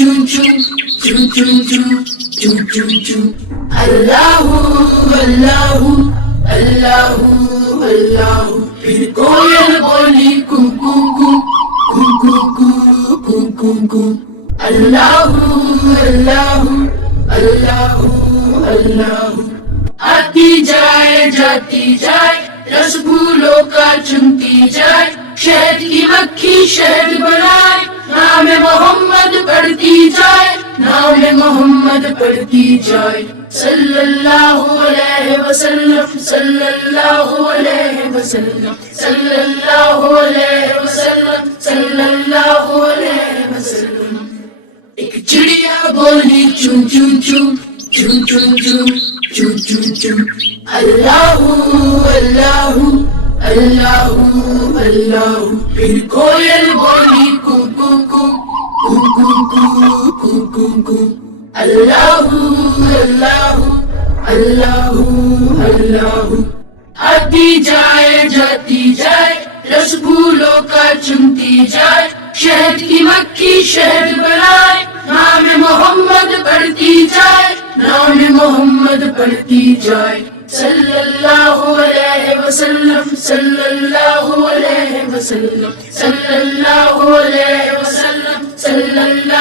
choo choo, choo choo choo, choo choo choo. Allahu, Allahu, Allahu, Allahu. پھر کوئل بولی کو کو کو کو کو کو کو کو. اللہ اللہ اللہ اللہ. آتی جائے جاتی جائے رس پھولوں کا چنتی جائے شہد کی مکھی شہد بنائے نام محمد پڑھتی جائے نام محمد پڑھتی جائے صلی اللہ علیہ وسلم صلی اللہ علیہ وسلم صلی اللہ علیہ وسلم صلی اللہ علیہ وسلم. ایک چڑیا بولی چون چون چون چون چون چون چون چون چون. اللہ اللہ اللہ اللہ. پھر کوئل بولی کو کو کو کو کو کو کو کو. اللہ اللہ اللہ اللہ. آتی جائے جاتی جائے رس پھولوں کا چنتی جائے شہد کی مکھی شہد بنائے نام محمد پڑھتی جائے نام محمد پڑھتی جائے صلی اللہ علیہ وسلم صلی اللہ علیہ وسلم صلی اللہ علیہ وسلم صلی اللہ